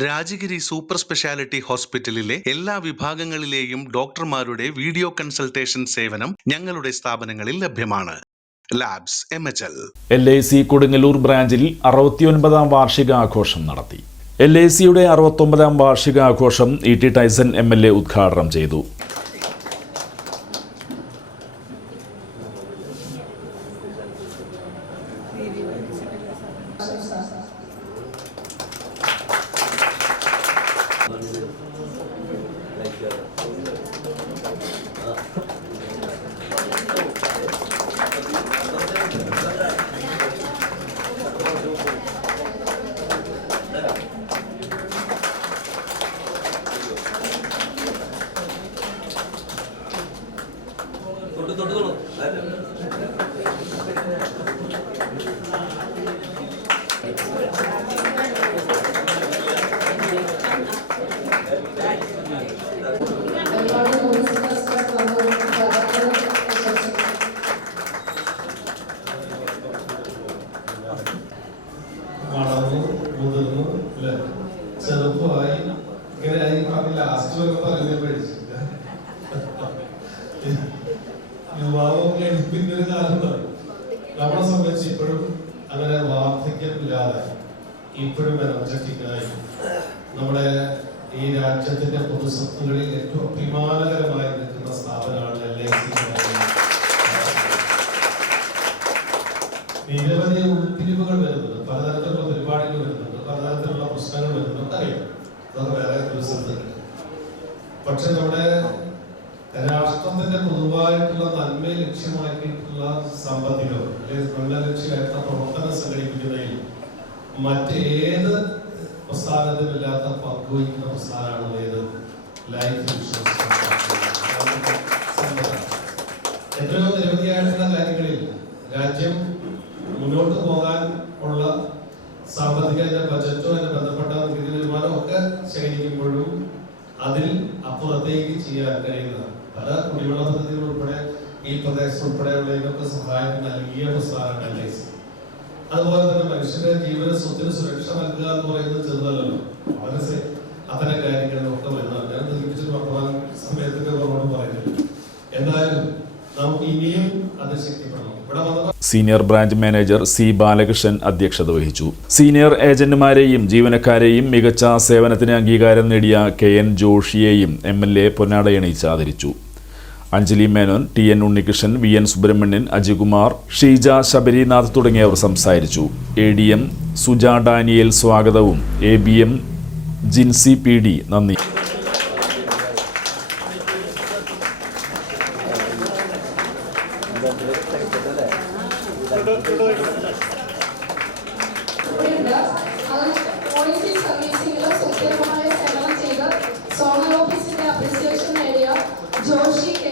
Rajagiri super speciality ഹോസ്പിറ്റലിലെ എല്ലാ വിഭാഗങ്ങളിലെയും ഡോക്ടർമാരുടെ വീഡിയോ കൺസൾട്ടേഷൻ സേവനം ഞങ്ങളുടെ സ്ഥാപനങ്ങളിൽ ലഭ്യമാണ്. Labs M H L L I C Kodungallur ബ്രാഞ്ചിൽ അറുപത്തിയൊൻപതാം വാർഷികാഘോഷം നടത്തി. എൽ ഐ സിയുടെ അറുപത്തൊമ്പതാം വാർഷികാഘോഷം E T Tyson M L A ഉദ്ഘാടനം ചെയ്തു. വളർന്നു മുതിർന്നു അല്ലെ? ചെറുപ്പമായി ഇങ്ങനെ ആയി പറഞ്ഞ ലാസ്റ്റ് വരെ പറയുന്നത് പഠിച്ചില്ല യുവാവൊക്കെ പിന്നെ ഒരു കാലം പറയും. നമ്മളെ സംബന്ധിച്ച് ഇപ്പോഴും അങ്ങനെ വാർദ്ധക്യമില്ലാതെ ഇപ്പോഴും എനർജറ്റിക്കായി നമ്മുടെ ഈ രാജ്യത്തിന്റെ പൊതുസ്വത്തുകളിൽ ഏറ്റവും അഭിമാനകരമായി വരുന്നുണ്ട് അതൊക്കെ വേറെ ദിവസത്തിൽ പക്ഷെ നമ്മുടെ രാഷ്ട്രത്തിന്റെ പൊതുവായിട്ടുള്ള നന്മയെ ലക്ഷ്യമാക്കിയിട്ടുള്ള സമ്പത്തിലോ അല്ലെങ്കിൽ നല്ല ലക്ഷ്യമായിട്ടുള്ള പ്രവർത്തനം സംഘടിപ്പിക്കുന്നതിൽ മറ്റേത് പ്രസ്ഥാനത്തിനില്ലാത്ത പങ്കുവയ്ക്കുന്ന പ്രസ്ഥാനമാണ് ഏത്? Life insurance. എത്രയോ നിരവധിയായിട്ടുള്ള കാര്യങ്ങളിൽ രാജ്യം മുന്നോട്ട് പോകാൻ ഉള്ള സാമ്പത്തിക ബജറ്റോ ഈ പ്രദേശം ഉൾപ്പെടെയുള്ളതിനൊക്കെ സഹായം നൽകിയ സി അതുപോലെ തന്നെ മനുഷ്യന്റെ ജീവന സ്വത്തിന് സുരക്ഷ നൽകുക എന്ന് പറയുന്നത് ചെറുതല്ലല്ലോ. വളരെ അത്തരം കാര്യങ്ങളൊക്കെ വരുന്നതാണ് ഞാൻ ദീർഘിച്ചിട്ട് വർത്തമാനം സമയത്തിന്റെ കുറവോട് പറയുന്നില്ല. എന്തായാലും നമുക്ക് ഇനിയും അത് ശക്തിപ്പെടണം. ഇവിടെ വന്ന senior branch manager C Balakrishnan അധ്യക്ഷത വഹിച്ചു. സീനിയർ ഏജന്റുമാരെയും ജീവനക്കാരെയും മികച്ച സേവനത്തിന് അംഗീകാരം നേടിയ കെ എൻ ജോഷിയെയും എം എൽ എ പൊന്നാടയണിച്ച് ആദരിച്ചു Anjali Menon T N Unnikrishnan V N Subrahmanyan Ajikumar Sheeja Sabarinath തുടങ്ങിയവർ സംസാരിച്ചു. A D M Suja Daniel സ്വാഗതവും. A B M Jincy P D. നന്ദി. Joshi K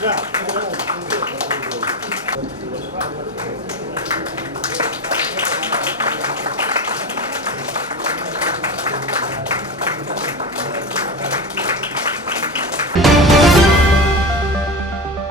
job.